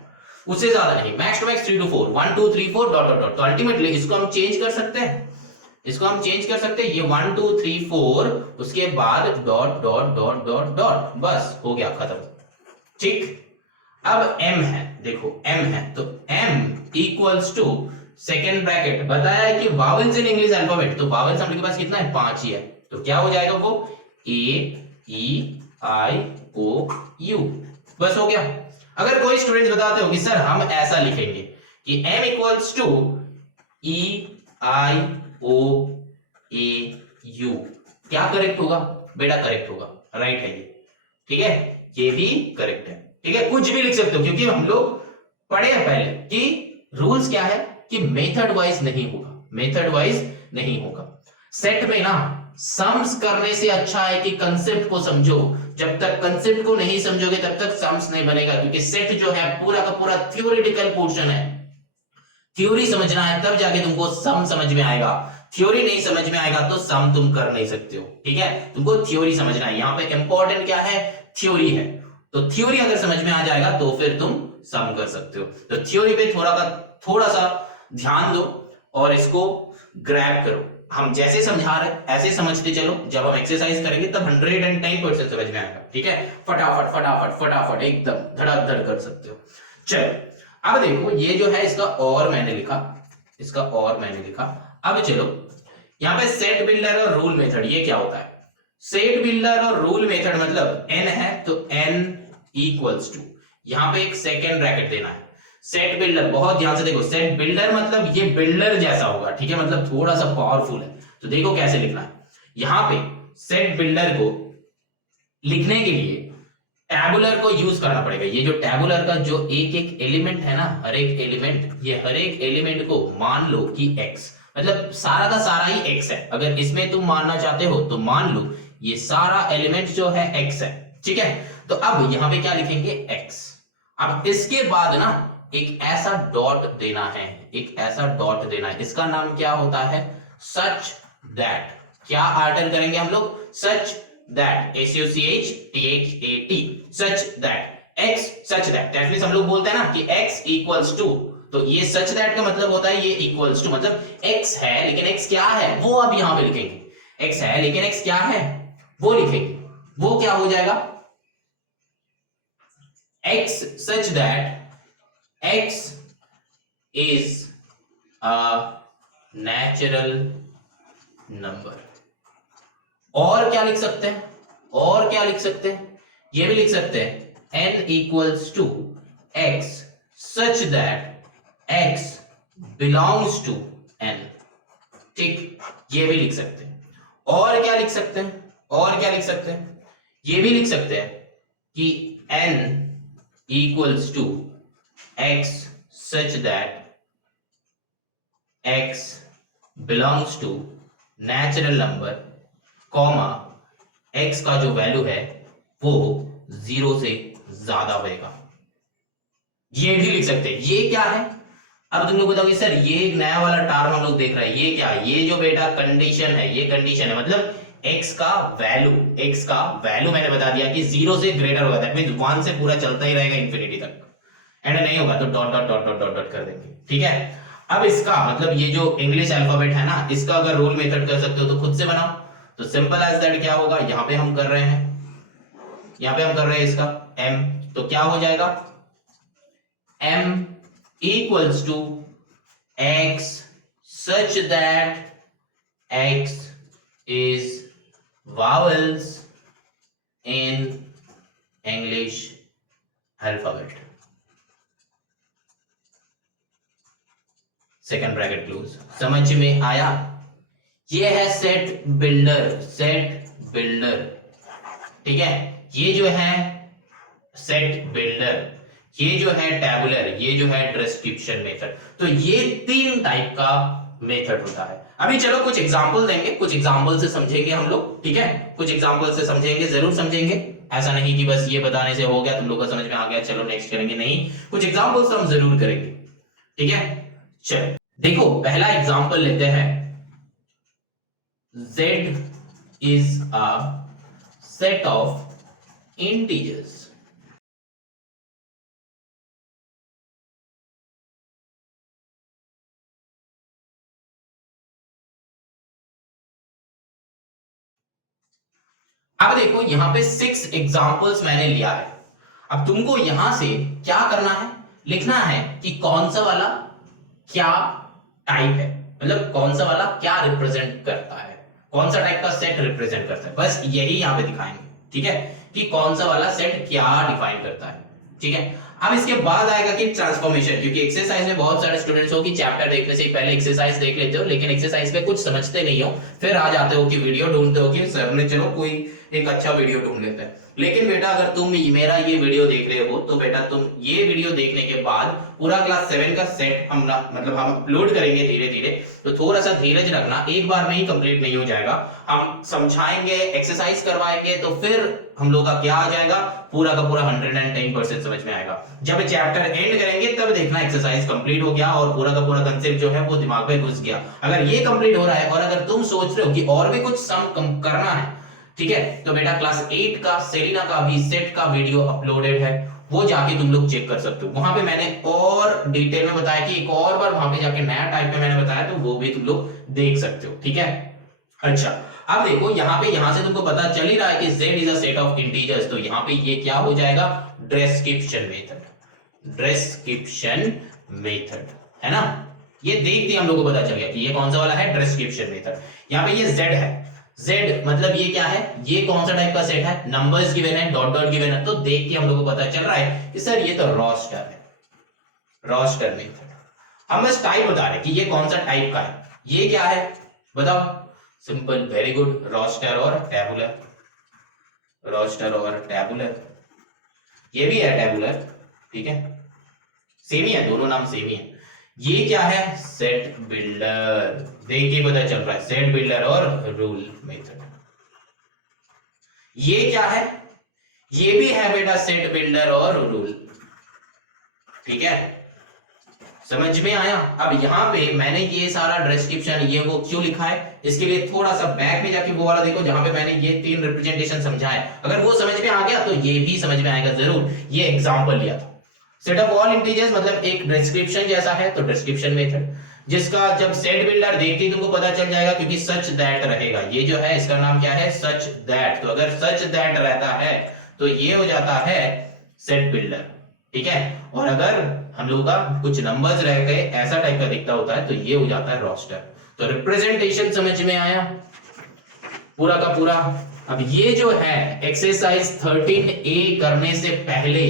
उससे ज्यादा नहीं। Max to max 3 to 4, 1 2 3 4 dot dot dot. तो अल्टीमेटली इसको हम चेंज कर सकते हैं, इसको हम चेंज कर सकते हैं। ये 1 2 3 4 उसके बाद dot dot dot dot dot, बस हो गया खत्म, ठीक। अब m है, देखो m है, तो m equals to second bracket बताया है कि वावल्स इन इंग्लिश अल्फाबेट, तो वावल्स हम लोग के पास कितना है? 5 ही है। तो क्या हो जाएगा वो? A-E-I-O-U, बस हो गया। अगर कोई स्टूडेंट बताते हो कि सर हम ऐसा लिखेंगे कि m इक्वल्स टू E-I-O-A-U, क्या करेक्ट होगा बेटा? करेक्ट होगा, राइट है ये, ठीक है, ये भी करेक्ट है, ठीक है। कुछ भी लिख सकते हो, क्योंकि हम लोग पढ़े हैं पहले कि रूल्स क्या है कि मेथड वाइज नहीं होगा, मेथड वाइज नहीं होगा। सेट में ना सम्स करने से अच्छा है कि कंसेप्ट को समझो। जब तक कंसेप्ट को नहीं समझोगे तब तक सम्स नहीं बनेगा, क्योंकि सेट जो है पूरा का पूरा थ्योरेटिकल पोर्शन है। थ्योरी समझना है तब जाके तुमको सम समझ में आएगा, थ्योरी नहीं समझ में आएगा तो सम तुम कर नहीं सकते हो, ठीक है। तुमको थ्योरी समझना है, यहाँ पे इंपॉर्टेंट क्या है, थ्योरी है। तो थ्योरी अगर समझ में आ जाएगा तो फिर तुम सम कर सकते हो। तो थ्योरी पे थोड़ा सा ध्यान दो और इसको ग्रैब करो। हम जैसे समझा रहे ऐसे समझते चलो, जब हम एक्सरसाइज करेंगे तब 110% समझ में आएगा, ठीक है। फटाफट फटाफट फटाफट एकदम धड़ाधड़ कर सकते हो। चलो अब देखो, ये जो है इसका और मैंने लिखा, इसका और मैंने लिखा। अब चलो यहाँ पे सेट बिल्डर और रूल मेथड, ये क्या होता है? सेट बिल्डर और रूल मेथड मतलब n है तो n इक्वल्स टू, यहाँ पे एक सेकेंड ब्रैकेट देना है। सेट बिल्डर, बहुत ध्यान से देखो, सेट बिल्डर मतलब ये बिल्डर जैसा होगा, ठीक है, मतलब थोड़ा सा पावरफुल है। तो देखो कैसे लिखना है, यहाँ पे सेट बिल्डर को लिखने के लिए टैबुलर को यूज करना पड़ेगा। ये जो टैबुलर का जो एक एक एलिमेंट है ना, हर एक एलिमेंट, ये हर एक एलिमेंट को मान लो कि x, मतलब सारा का सारा ही x है। अगर इसमें तुम मानना चाहते हो तो मान लो ये सारा एलिमेंट जो है x है, ठीक है। तो अब यहाँ पे क्या लिखेंगे, x। अब इसके बाद ना एक ऐसा डॉट देना है, एक ऐसा डॉट देना है, इसका नाम क्या होता है, सच दैट। क्या ऑर्डर करेंगे हम लोग, such that, SUCHTHAT, such that x, such that. That means हम लोग बोलते हैं ना कि x इक्वल्स टू, तो ये सच दैट का मतलब होता है ये इक्वल्स टू, मतलब x है लेकिन x क्या है वो अब यहां पे लिखेंगे। x है लेकिन x क्या है वो लिखेंगे, वो क्या हो जाएगा, x such that x is a natural number। और क्या लिख सकते हैं, और क्या लिख सकते हैं, ये भी लिख सकते हैं n equals to x such that x belongs to n, ठीक, ये भी लिख सकते हैं। और क्या लिख सकते हैं, और क्या लिख सकते हैं, ये भी लिख सकते हैं कि n equals to x such that x belongs to natural number, comma x का जो वैल्यू है वो 0 से ज्यादा होगा। ये भी लिख सकते हैं। ये क्या है, अब तुम लोग बताओगे सर ये एक नया वाला टर्म हम लोग देख रहे हैं, ये क्या है, ये जो बेटा कंडीशन है, ये कंडीशन है, मतलब x का वैल्यू, x का वैल्यू मैंने बता दिया कि 0 से ग्रेटर होगा, दैट मींस 1 से पूरा चलता ही रहेगा इंफिनिटी तक, एंड नहीं होगा तो dot dot dot dot dot dot कर देंगे, ठीक है। अब इसका मतलब ये जो इंग्लिश अल्फाबेट है ना, इसका अगर रूल मेथड कर सकते हो तो खुद से बनाओ। तो सिंपल एज दैट क्या होगा, यहां पे हम कर रहे हैं, यहां पे हम कर रहे हैं इसका m, तो क्या हो जाएगा, m equals to x such that x is vowels in English alphabet, second bracket close. समझ में आया, ये है सेट बिल्डर, सेट बिल्डर, ठीक है। ये जो है सेट बिल्डर, ये जो है टैबुलर, ये जो है डिस्क्रिप्शन मेथड। तो ये 3 टाइप का मेथड होता है। अभी चलो कुछ एग्जांपल देंगे, कुछ एग्जांपल से समझेंगे हम लोग, ठीक है, कुछ एग्जांपल से समझेंगे, जरूर समझेंगे। ऐसा नहीं कि बस ये बताने से हो गया तुम लोग को समझ में आ गया चलो नेक्स्ट करेंगे, नहीं, कुछ एग्जांपल्स हम जरूर करेंगे, ठीक है। चलो देखो पहला एग्जांपल लेते हैं, z is a set of integers। अब देखो यहां पे 6 एग्जांपल्स मैंने लिया है। अब तुमको यहां से क्या करना है, लिखना है कि कौन सा वाला क्या टाइप है, मतलब कौन सा वाला क्या रिप्रेजेंट करता है, कौन सा टाइप का सेट रिप्रेजेंट करता है, बस यही यहां पे दिखाएंगे, ठीक है, कि कौन सा वाला सेट क्या डिफाइन करता है, ठीक है। अब इसके बाद आएगा कि ट्रांसफॉर्मेशन, क्योंकि एक्सरसाइज में बहुत सारे स्टूडेंट्स हो कि चैप्टर देखने से पहले एक्सरसाइज देख लेते हो, लेकिन एक्सरसाइज पे कुछ समझते नहीं हो, फिर आ जाते हो कि वीडियो ढूंढते हो कि सर ने चलो कोई एक अच्छा वीडियो ढूंढ लेते हैं। लेकिन बेटा अगर तुम मेरा ये वीडियो देख रहे हो तो बेटा तुम ये वीडियो देखने के बाद पूरा क्लास 7 का सेट हम अपलोड करेंगे धीरे धीरे, तो थोड़ा सा धीरज रखना, एक बार में ही कंप्लीट नहीं हो जाएगा। हम समझाएंगे, एक्सरसाइज करवाएंगे, तो फिर हम लोग का क्या आ जाएगा, पूरा का पूरा 110% समझ में आएगा। जब चैप्टर एंड करेंगे तब देखना एक्सरसाइज कंप्लीट हो गया और पूरा का पूरा कंसेप्ट जो है वो दिमाग में घुस गया। अगर ये कंप्लीट हो रहा है और अगर तुम सोच रहे हो कि और भी कुछ सम करना है, ठीक है, तो बेटा क्लास 8 का सेलिना का भी सेट का वीडियो अपलोडेड है, वो जाके तुम लोग चेक कर सकते हो। वहां पे मैंने और डिटेल में बताया कि एक और बार वहां पे जाके नया टाइप में मैंने बताया, तो वो भी तुम लोग देख सकते हो, ठीक है। अच्छा, अब देखो यहां से तुमको पता चल ही रहा है कि z is a set of integers, तो यहां पे ये क्या हो जाएगा, डिस्क्रिप्शन मेथड, डिस्क्रिप्शन मेथड, है ना। ये देखते ही हम लोग को पता चल गया कि ये कौन सा वाला है, डिस्क्रिप्शन मेथड। यहां पे ये z है, z मतलब ये क्या है, ये कौन सा टाइप का सेट है, नंबर्स गिवन है, डॉट डॉट गिवन है, तो देख के हम लोग को पता चल रहा है कि सर ये तो रोस्टर है, रोस्टर मेथड। हम बस टाइप बता रहे हैं कि ये कौन सा टाइप का है, ये क्या है बताओ, सिंपल, वेरी गुड, रोस्टर और टैबुलर, रोस्टर और टैबुलर, ये भी है टैबुलर, ठीक है, सेम ही है, दोनों नाम सेम ही है। ये क्या है, सेट बिल्डर, देखिए पता चल रहा है, सेट बिल्डर और रूल मेथड। ये क्या है, ये भी है बेटा सेट बिल्डर और रूल, ठीक है, समझ में आया। अब यहां पे मैंने ये सारा डिस्क्रिप्शन ये वो क्यों लिखा है, इसके लिए थोड़ा सा बैक में जाके वो वाला देखो जहां पे मैंने ये 3 रिप्रेजेंटेशन समझा है, अगर वो समझ में आ गया तो ये भी समझ में आएगा जरूर। ये एग्जांपल लिया था, सेट ऑफ ऑल इंटीजर्स मतलब एक डिस्क्रिप्शन जैसा है, तो डिस्क्रिप्शन मेथड, जिसका जब सेट बिल्डर देखते ही तुमको पता चल जाएगा क्योंकि सच दैट रहेगा, ये जो है इसका नाम क्या है, सच दैट, तो अगर सच दैट रहता है तो ये हो जाता है सेट बिल्डर, ठीक है। और अगर हम लोग का कुछ नंबर्स रह गए ऐसा टाइप का दिखता होता है तो ये हो जाता है रोस्टर। तो रिप्रेजेंटेशन समझ में आया पूरा का पूरा। अब ये जो है एक्सरसाइज 13A करने से पहले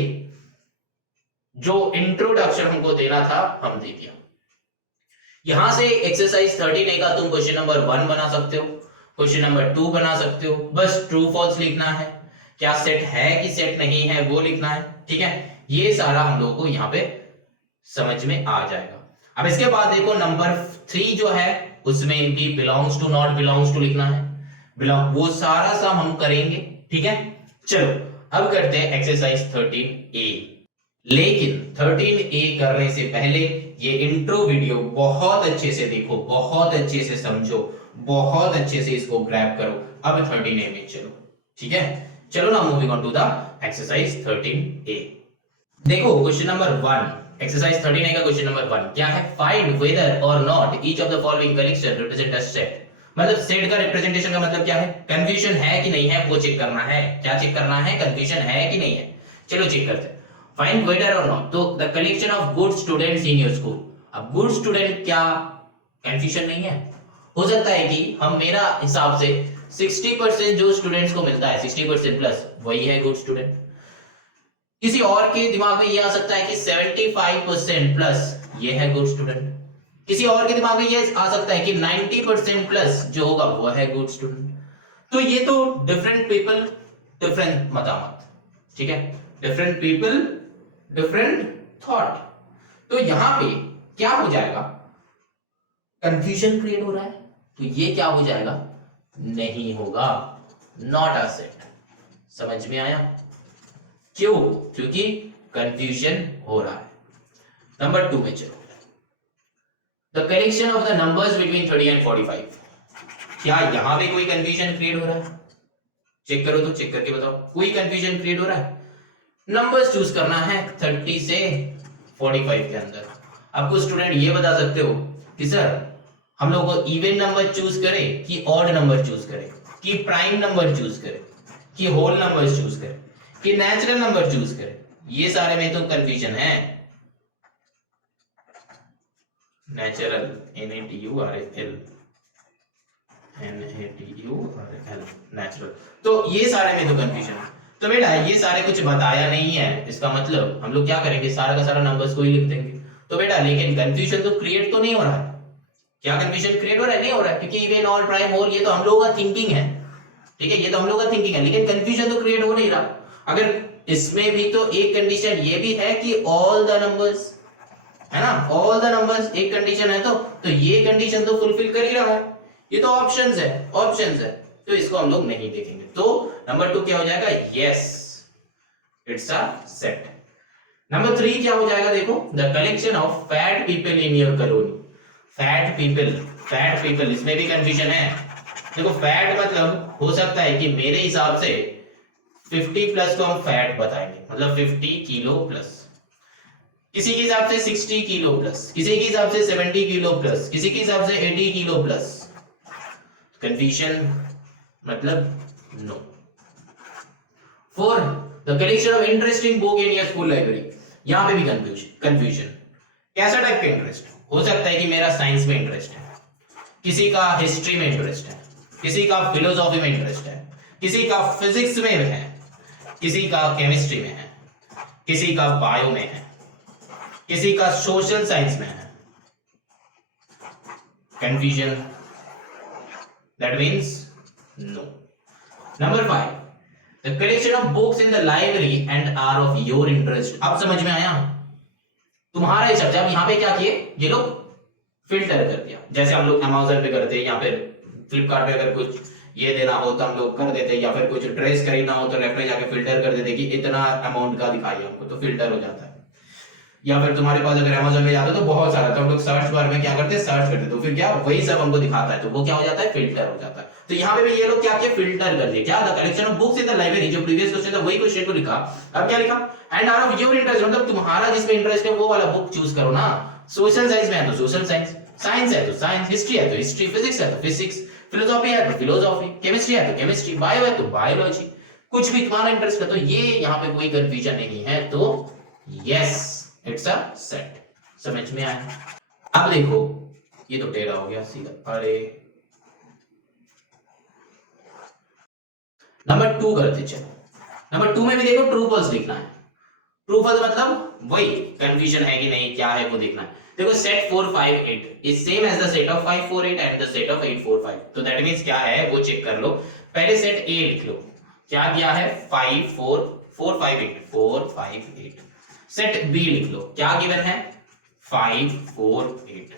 जो इंट्रोडक्शन हमको देना था हम दे दिया। यहां से एक्सरसाइज 13A का तुम क्वेश्चन नंबर 1 बना सकते हो, क्वेश्चन नंबर 2 बना सकते हो, बस ट्रू फॉल्स लिखना है, क्या सेट है कि सेट नहीं है वो लिखना है, ठीक है। ये सारा हम लोगों को यहाँ पे समझ में आ जाएगा। अब इसके बाद देखो नंबर 3 जो है उसमें भी belongs to not belongs to लिखना है, बिलोंग, वो सारा सब हम करेंगे, ठीक है। चलो अब करते हैं एक्सरसाइज 13A। लेकिन 13A करने से पहले ये इंट्रो वीडियो बहुत अच्छे से देखो, बहुत अच्छे से समझो, बहुत अच्छे से इसको ग्रैब करो। अब 13A में चलो, ठीक है। चलो ना moving on to the exercise 13A। देखो क्वेश्चन नंबर 1, एक्सरसाइज 13A का क्वेश्चन नंबर 1 क्या है, फाइंड वेदर और not each of the following collection represent a set. मतलब सेट का रिप्रेजेंटेशन का मतलब क्या है, कंफ्यूजन है कि नहीं है वो चेक करना है। क्या चेक करना है, कंफ्यूजन है कि नहीं है। चलो चेक करते हैं। फाइंड वेदर और नॉट, तो the collection of good students in your school. अब गुड स्टूडेंट क्या कंफ्यूजन नहीं है, हो सकता है कि हम मेरा हिसाब से 60% जो स्टूडेंट्स को मिलता है 60% प्लस वही है गुड स्टूडेंट। किसी और के दिमाग में ये आ सकता है कि 75% प्लस ये है गुड स्टूडेंट। किसी और के दिमाग में ये आ सकता है कि 90% प्लस जो होगा वो है गुड स्टूडेंट। तो ये तो डिफरेंट पीपल डिफरेंट मतामत, ठीक है, डिफरेंट पीपल डिफरेंट थॉट। तो यहां पे क्या हो जाएगा, कंफ्यूजन क्रिएट हो रहा है, तो ये क्या हो जाएगा, नहीं होगा, नॉट अ सेट। समझ में आया, क्यों, क्योंकि कंफ्यूजन हो रहा है। नंबर 2 में चलो, the collection of the numbers between 30 and 45। क्या यहां पे कोई कंफ्यूजन क्रिएट हो रहा है, चेक करो, तो चेक करके बताओ कोई कंफ्यूजन क्रिएट हो रहा है। नंबर्स चूज करना है 30 से 45 के अंदर। अब कुछ स्टूडेंट ये बता सकते हो कि सर हम लोग को इवन नंबर चूज करें कि ऑड नंबर चूज करें, कि प्राइम नंबर चूज करें, कि होल नंबर चूज करें, कि नेचुरल नंबर चूज करें। ये सारे में तो कंफ्यूजन है। नेचुरल NATURAL नेचुरल, तो ये सारे में तो कंफ्यूजन है। तो बेटा ये सारे कुछ बताया नहीं है, इसका मतलब हम लोग क्या करेंगे, सारा का सारा नंबर्स को ही लिख देंगे। तो बेटा लेकिन कंफ्यूजन तो क्रिएट तो नहीं हो रहा है। क्या कंफ्यूजन क्रिएट हो रहा है, नहीं हो रहा है, क्योंकि इवन ऑड प्राइम होल ये तो हम लोगों का थिंकिंग है, ठीक है, ये तो हम लोग का थिंकिंग है, लेकिन कंफ्यूजन तो क्रिएट हो नहीं रहा। अगर इसमें भी तो एक कंडीशन ये भी है कि ऑल द नंबर्स, है ना, ऑल द नंबर्स एक कंडीशन है, तो ये कंडीशन तो फुलफिल कर ही रहा है, ये तो ऑप्शंस है, तो इसको हम लोग नहीं देखेंगे। तो नंबर 2 क्या हो जाएगा, yes it's a set. Number 3 क्या हो जाएगा, देखो the collection of fat people in your colony. Fat people इसमें भी कंफ्यूजन है। देखो फैट मतलब हो सकता है कि मेरे हिसाब से 50 प्लस को हम फैट बताएंगे, मतलब 50 किलो प्लस, किसी के हिसाब से 60 किलो प्लस, किसी के हिसाब से 70 किलो प्लस, किसी के हिसाब से 80 किलो प्लस। कंफ्यूजन मतलब no. 4 the collection of interesting book in your school library. यहां पे भी कंफ्यूजन, कैसा टाइप का इंटरेस्ट हो सकता है कि मेरा साइंस में इंटरेस्ट है, किसी का हिस्ट्री में इंटरेस्ट है, किसी का फिलोसॉफी में इंटरेस्ट है, किसी का फिजिक्स में है, किसी का केमिस्ट्री में है, किसी का बायो में है, किसी का सोशल साइंस में है। Confusion, that means no. Number 5 the collection of books in the library and are of your interest. अब समझ में आया तुम्हारा हिसाब से। अब यहाँ पे क्या किए ये लोग, फिल्टर कर दिया, जैसे हम लोग अमेज़न पे करते हैं या फिर फ्लिपकार्ट पे अगर कुछ ये देना हो तो हम लोग कर देते, या फिर कुछ ड्रेस खरीदना हो तो लेफ्ट में जाके फिल्टर कर देते कि इतना अमाउंट का दिखाइए हमको, तो फिल्टर हो जाता है। या फिर तुम्हारे पास अगर अमेज़न में जाते हो तो बहुत सारा, तो हम लोग सर्च बार में क्या करते हैं, सर्च करते, तो फिर क्या वही सब हमको दिखाता है, तो वो क्या हो जाता है, फिल्टर हो जाता है। तो यहाँ पे भी ये लोग क्या किया, फिल्टर कर दिए। क्या the collection of books in the library, जो प्रीवियस क्वेश्चन था वही क्वेश्चन को लिखा। अब क्या लिखा, and are of your interest, मतलब तुम्हारा जिसमें इंटरेस्ट है वो वाला बुक चूज करो ना। सोशल साइंस में है तो सोशल साइंस, साइंस है तो साइंस, हिस्ट्री है तो हिस्ट्री, फिजिक्स है तो फिजिक्स, फिलोसॉफी है तो फिलोसॉफी, केमिस्ट्री है तो केमिस्ट्री, बायो है तो बायोलॉजी, कुछ भी तुम्हारा इंटरेस्ट है। तो ये यहाँ पे कोई कंफ्यूजन नहीं है, तो यस इट्स अ सेट। समझ में आया। अब देखो ये तो टेढ़ा हो गया सीधा, अरे नंबर 2 करते चलो। नंबर 2 में भी देखो ट्रू फॉल्स लिखना है। ट्रू फॉल्स मतलब वही कंफ्यूजन है कि नहीं क्या है वो देखना है। देखो set 4 5 8 is same as the set of 5 4 8 and the set of 8 4 5। तो दैट मींस क्या है वो चेक कर लो। पहले सेट ए लिख लो, क्या दिया है 5 4 4 5 8 4 5 8। सेट बी लिख लो, क्या गिवन है 5 4 8।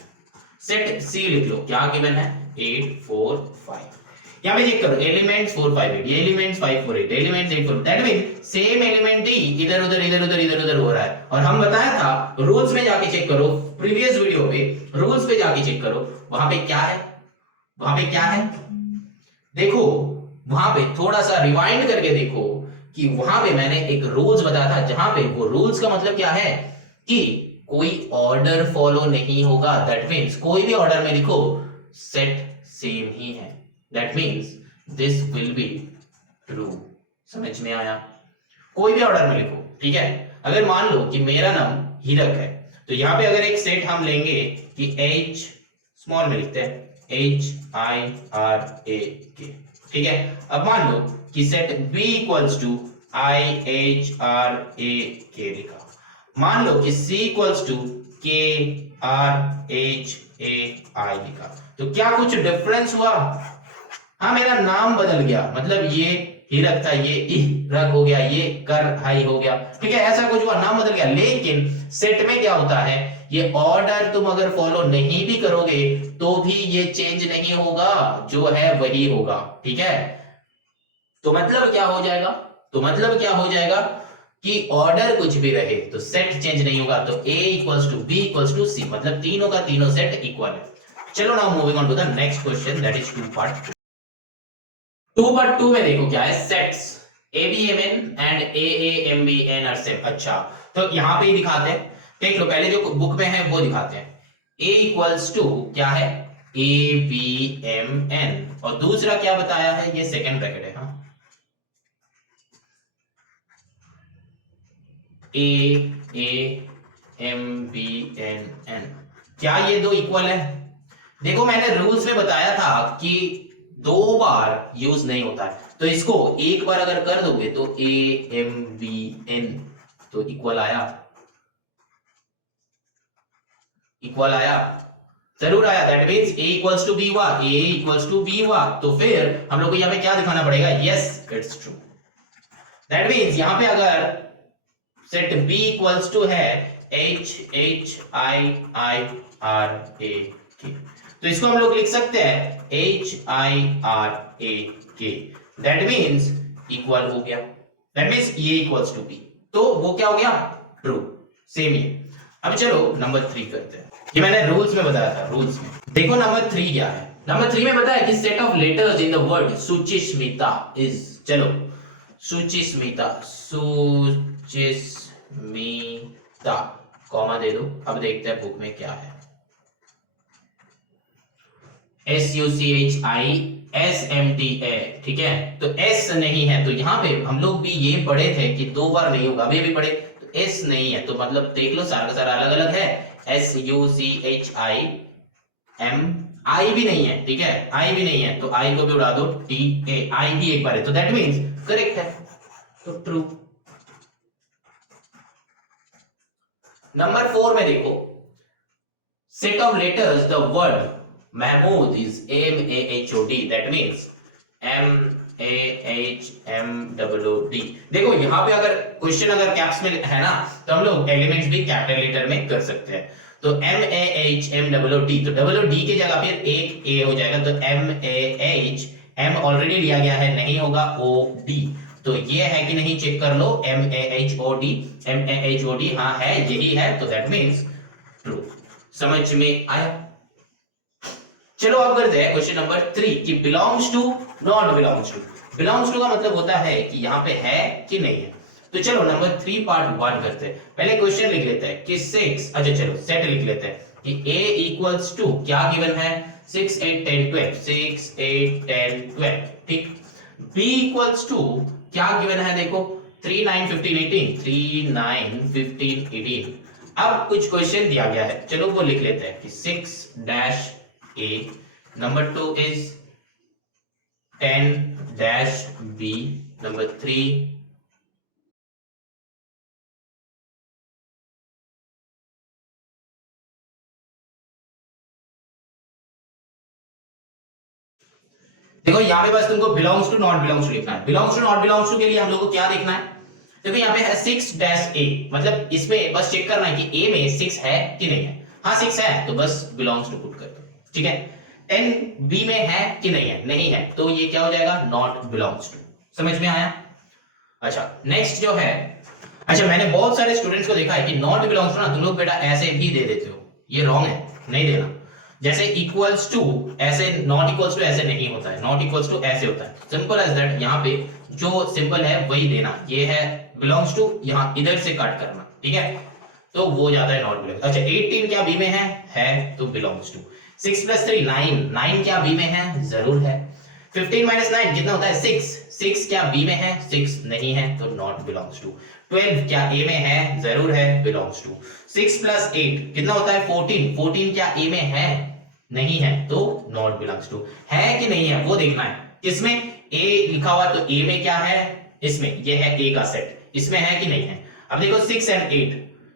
सेट सी लिख लो, क्या गिवन है 8 4 5। यहां पे चेक करो एलिमेंट्स 4 5 8, ये elements 5 4 8, elements 8 4, that mean same element ही इधर उधर हो रहा है। और हम बताया था रूल्स में जाके चेक करो, प्रीवियस वीडियो पे रूल्स पे जाके चेक करो, वहां पे क्या है, वहां पे क्या है, देखो वहां पे थोड़ा सा रिवाइंड करके देखो कि वहां पे मैंने एक रूल्स बताया था, जहां पे वो रूल्स का मतलब क्या है कि कोई ऑर्डर फॉलो नहीं होगा। दैट मीन्स कोई भी ऑर्डर में लिखो सेट सेम ही है, that means this will be true. समझ में आया, कोई भी ऑर्डर में लिखो, ठीक है। अगर मान लो कि मेरा नाम हीरक है, तो यहां पे अगर एक सेट हम लेंगे कि H स्मॉल में लिखते हैं HIRAK, ठीक है। अब मान लो कि set B equals to IHRAK लिखा, मान लो कि C इक्वल्स टू KRHAI लिखा, तो क्या कुछ डिफरेंस हुआ? हाँ, मेरा नाम बदल गया, मतलब ये हीरक था ये इरक हो गया, ये कर हाई हो गया, ठीक है, ऐसा कुछ हुआ, नाम बदल गया। लेकिन सेट में क्या होता है, ये ऑर्डर तुम अगर फॉलो नहीं भी करोगे तो भी ये चेंज नहीं होगा, जो है वही होगा, ठीक है। तो मतलब क्या हो जाएगा, तो मतलब क्या हो जाएगा कि ऑर्डर कुछ भी रहे तो सेट चेंज नहीं होगा। तो A equals to B equals to C, मतलब तीनों का तीनों सेट इक्वल है। चलो now moving on to the next question, that is 2 part 2 part 2 में देखो क्या है, sets ABMN and AAMBN are same. अच्छा, तो यहां पे ही दिखाते हैं, देख लो पहले जो बुक में है वो दिखाते हैं। A इक्वल्स टू क्या है ABMN, और दूसरा क्या बताया है, ये सेकंड ब्रैकेट है, हाँ AAMBNN, क्या ये दो इक्वल है? देखो मैंने रूल्स में बताया था कि 2 बार यूज नहीं होता है, तो इसको एक बार अगर कर दोगे तो AMBN तो इक्वल आया, इक्वल आया, जरूर आया। That means A equals to B हुआ, A इक्वल्स टू B हुआ, तो फिर हम लोग को यहाँ पे क्या दिखाना पड़ेगा, yes it's true. That means यहां पे अगर सेट B इक्वल्स टू है H H I I R A K, तो इसको हम लोग लिख सकते हैं H I R A K, that means equal हो गया, दैट मीन्स ये इक्वल्स टू B, तो वो क्या हो गया, ट्रू, सेम ही। अब चलो नंबर 3 करते हैं, ये मैंने रूल्स में बताया था, रूल्स में देखो नंबर 3 क्या है। नंबर 3 में बताया कि set of letters in the word Suchismita is, चलो सुचिस्मिता, सुचिस्मिता कॉमा दे दो। अब देखते हैं बुक में क्या है, SUCHISMTA, ठीक है, तो S नहीं है, तो यहाँ पे हम लोग भी ये पढ़े थे कि 2 बार नहीं होगा, अभी भी पढ़े, तो S नहीं है, तो मतलब देख लो सारा का सारा अलग अलग है, SUCHIM, I भी नहीं है, ठीक है, I भी नहीं है, तो I को भी उड़ा दो, TA, I भी एक बार है, तो दैट मीन्स करेक्ट है, तो ट्रू। नंबर 4 में देखो, set of letters the word Mahmood is MAHOD, that means MAHMOOD। देखो यहाँ पे अगर क्वेश्चन अगर कैप्स में है ना, तो हम लोग एलिमेंट्स भी कैपिटल लेटर में कर सकते हैं, तो MAHMOOD, तो WD की जगह फिर एक A हो जाएगा, तो MAH, M ऑलरेडी लिया गया है, नहीं होगा OD, तो ये है कि नहीं चेक कर लो, MAHOD हाँ है, यही है, तो दैट मीन्स ट्रू। समझ में आया? चलो अब करते हैं क्वेश्चन नंबर 3 कि belongs to, not belongs to. Belongs to का मतलब होता है कि यहाँ पे है कि नहीं है, तो चलो नंबर 3 पार्ट 1 करते हैं। पहले क्वेश्चन लिख लेते हैं कि 6, अच्छा चलो सेट लिख लेते हैं कि A इक्वल्स टू क्या गिवन है, 6 8 10 12, 6 8 10 12, ठीक। B इक्वल्स टू क्या गिवन है, देखो 3 9 15 18, 3 9 15 18। अब कुछ क्वेश्चन दिया गया है, चलो वो लिख लेते हैं कि 6 dash A, number 2 is 10 dash B, number 3 देखो यहाँ पे बस तुमको belongs to not belongs to लिखना है। Belongs to not belongs to के लिए हम लोग को क्या देखना है, देखो यहाँ पे है 6 डैश A, मतलब इसमें बस चेक करना है कि A में 6 है कि नहीं है, हाँ 6 है, तो बस बिलोंग्स टू पुट कर दो, ठीक है। 10 B में है कि नहीं है, नहीं है, तो ये क्या हो जाएगा, नॉट बिलोंग्स टू। समझ में आया? अच्छा नेक्स्ट जो है, अच्छा मैंने बहुत सारे स्टूडेंट्स को देखा है कि नॉट बिलोंग्स टू ना तुम लोग बेटा ऐसे भी दे देते हो, ये रॉन्ग है, नहीं देना। जैसे इक्वल्स टू ऐसे, नॉट इक्वल्स टू ऐसे नहीं होता है, नॉट इक्वल्स टू ऐसे होता है, सिंपल एज दैट। यहाँ पे जो सिंपल है वही देना, ये है बिलोंग्स टू, यहाँ इधर से कट करना, ठीक है, तो वो जाता है नॉट बिलोंग्स। अच्छा 18 क्या बी में है, तो बिलोंग्स टू। 6 + 3 9, 9 क्या बी में है, जरूर है। 15 - 9 कितना होता है, 6, 6 क्या बी में है, 6 नहीं है, तो नॉट बिलोंग्स टू। 12 क्या ए में है, जरूर है, बिलोंग्स टू। 6 + 8 कितना होता है, 14, 14 क्या ए में है, नहीं है, तो नॉट बिलोंग्स टू। है कि नहीं है वो देखना है, किसमें ए लिखा हुआ, तो ए में क्या है, इसमें ये है ए का सेट, इसमें है कि नहीं है। अब देखो 6 और 8,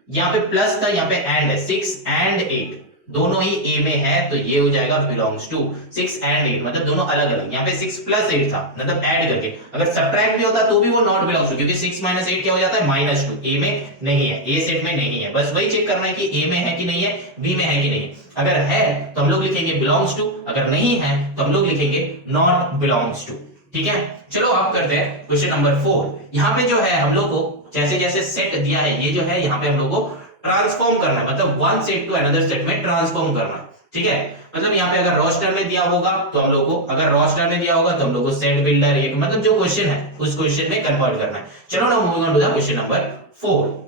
यहाँ पे प्लस था, यहाँ पे एंड है, 6 और 8 दोनों ही ए में है, तो ये हो जाएगा बिलोंग्स टू। 6 और 8 मतलब दोनों अलग अलग, यहाँ पे 6 + 8 था, मतलब ऐड करके, अगर सब्ट्रैक्ट भी होता तो भी वो नॉट बिलोंग्स टू, क्योंकि 6 - 8 क्या हो जाता है, -2, ए में नहीं है, ए सेट में नहीं है। बस वही चेक करना है कि ए में है कि नहीं है, बी में है कि नहीं। अगर है तो हम लोग लिखेंगे बिलोंग्स टू, अगर नहीं है तो हम लोग लिखेंगे नॉट बिलोंग्स टू, ठीक है। चलो आप करते हैं क्वेश्चन नंबर 4। यहाँ पे जो है हम लोग को जैसे जैसे सेट दिया है, ये जो है यहाँ पे हम लोग को ट्रांसफॉर्म करना है, मतलब one set to another set में ट्रांसफॉर्म करना, ठीक है। मतलब यहाँ पे अगर रोस्टर में दिया होगा तो हम लोग को, अगर रोस्टर में दिया होगा तो हम लोग को सेट बिल्डर, ये मतलब जो क्वेश्चन है उस क्वेश्चन में कन्वर्ट करना है। चलो ना moving on to the question number 4।